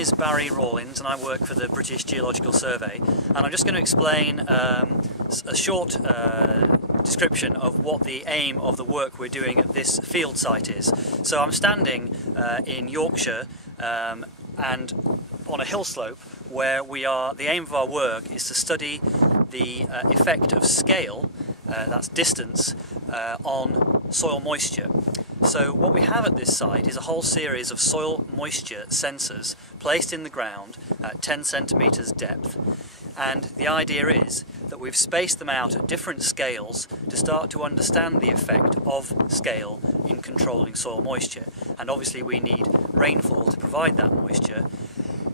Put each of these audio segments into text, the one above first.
is Barry Rawlins and I work for the British Geological Survey, and I'm just going to explain a short description of what the aim of the work we're doing at this field site is. So I'm standing in Yorkshire and on a hill slope where the aim of our work is to study the effect of scale, that's distance, on soil moisture. So what we have at this site is a whole series of soil moisture sensors placed in the ground at 10 centimetres depth, and the idea is that we've spaced them out at different scales to start to understand the effect of scale in controlling soil moisture. And obviously we need rainfall to provide that moisture.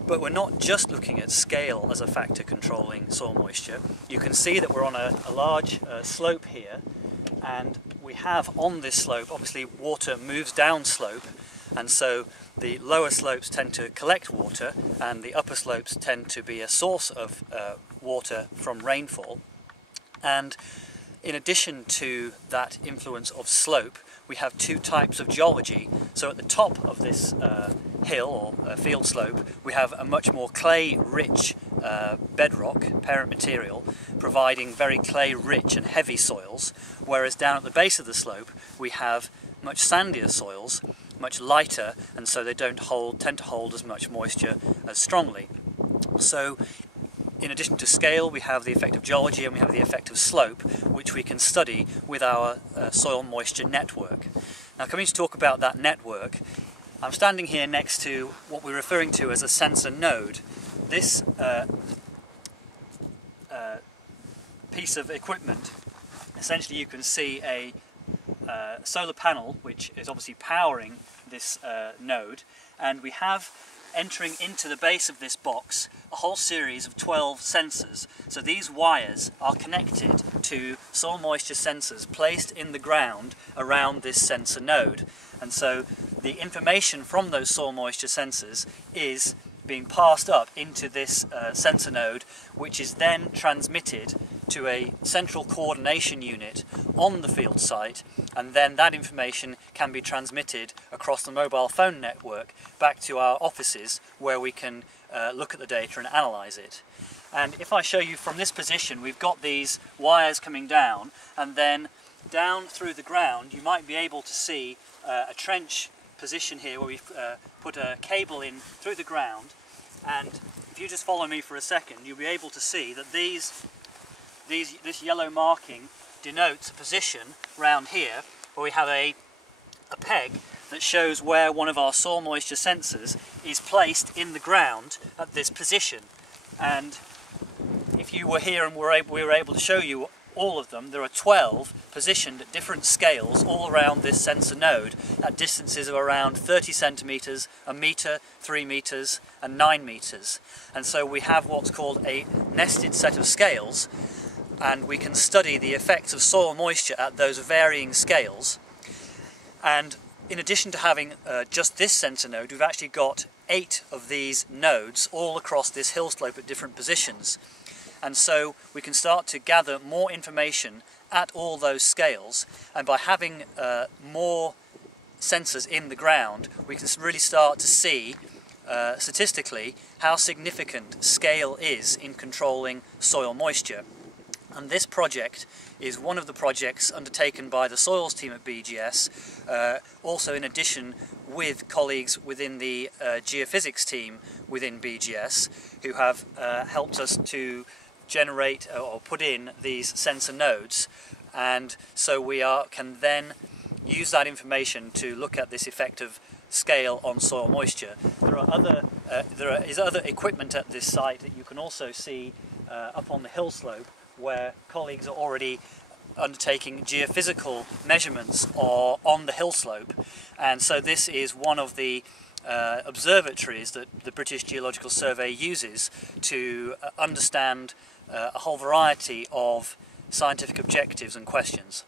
But we're not just looking at scale as a factor controlling soil moisture. You can see that we're on a large slope here, and we have on this slope, obviously water moves down slope, and so the lower slopes tend to collect water and the upper slopes tend to be a source of water from rainfall. And in addition to that influence of slope, we have two types of geology. So at the top of this hill or field slope, we have a much more clay-rich bedrock, parent material, providing very clay-rich and heavy soils, whereas down at the base of the slope we have much sandier soils, much lighter, and so they tend to hold as much moisture as strongly. So in addition to scale, we have the effect of geology and we have the effect of slope, which we can study with our soil moisture network. Now, coming to talk about that network, I'm standing here next to what we're referring to as a sensor node. This piece of equipment, essentially you can see a solar panel which is obviously powering this node, and we have entering into the base of this box a whole series of 12 sensors. So these wires are connected to soil moisture sensors placed in the ground around this sensor node, and so the information from those soil moisture sensors is being passed up into this sensor node, which is then transmitted to a central coordination unit on the field site, and then that information can be transmitted across the mobile phone network back to our offices where we can look at the data and analyse it. And if I show you from this position, we've got these wires coming down, and then down through the ground you might be able to see a trench position here where we've put a cable in through the ground, and if you just follow me for a second, you'll be able to see that this yellow marking denotes a position round here where we have a peg that shows where one of our soil moisture sensors is placed in the ground at this position. And if you were here and we were able to show you all of them, there are 12 positioned at different scales all around this sensor node at distances of around 30 centimetres, a metre, 3 metres and 9 metres. And so we have what's called a nested set of scales, and we can study the effects of soil moisture at those varying scales. And in addition to having just this sensor node, we've actually got 8 of these nodes all across this hill slope at different positions. And so we can start to gather more information at all those scales, and by having more sensors in the ground, we can really start to see statistically how significant scale is in controlling soil moisture. And this project is one of the projects undertaken by the soils team at BGS, also in addition with colleagues within the geophysics team within BGS, who have helped us to generate or put in these sensor nodes, and so we can then use that information to look at this effect of scale on soil moisture. There is other equipment at this site that you can also see up on the hill slope, where colleagues are already undertaking geophysical measurements on the hill slope, and so this is one of the observatories that the British Geological Survey uses to understand a whole variety of scientific objectives and questions.